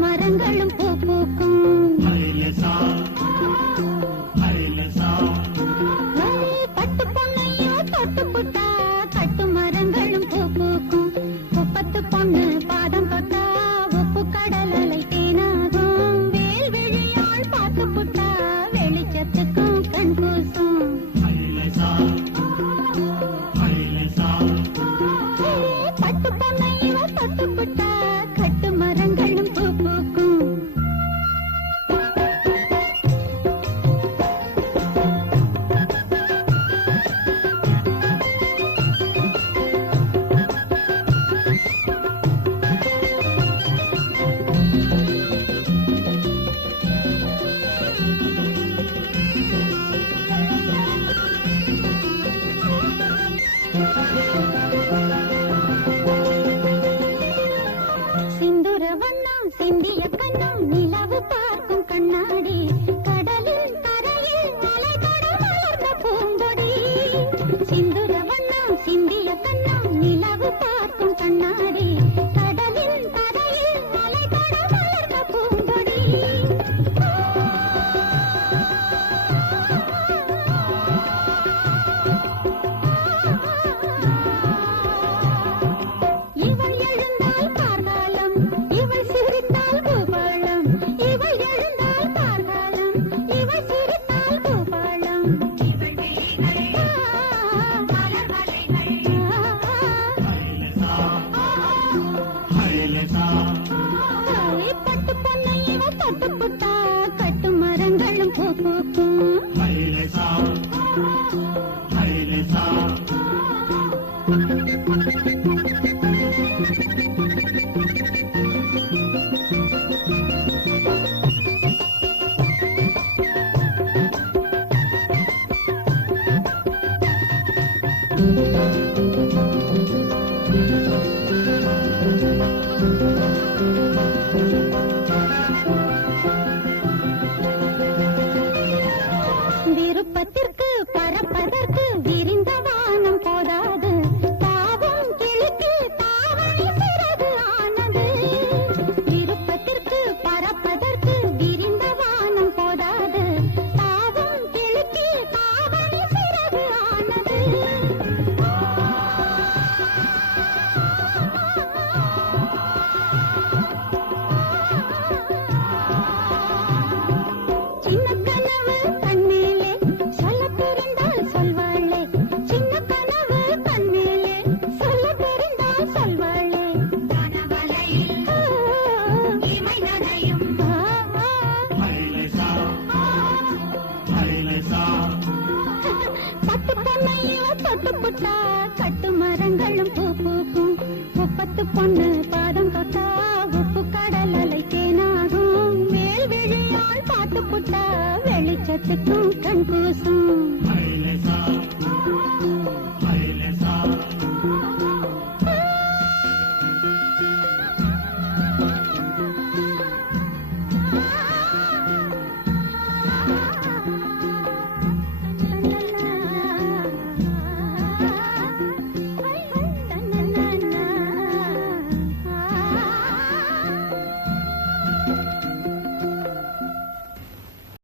மரங்களும் பூ பூக்கும் பட்டு பொண்ணையோ தொட்டு புட்டா സിന്ദുരവണ്ണം സിന്ധിയ കണ്ണം നിലവ് പാർക്കും കണ്ണാടി பூத்தா கட்டு மரங்களும் பூ பூக்கும். குப்பத்து பொண்ணு பாதம் தொட்டா உப்பு கடல் அலை தேனாகும் மேல் விழியால் பார்த்து புட்டா வெளிச்சத்துக்கு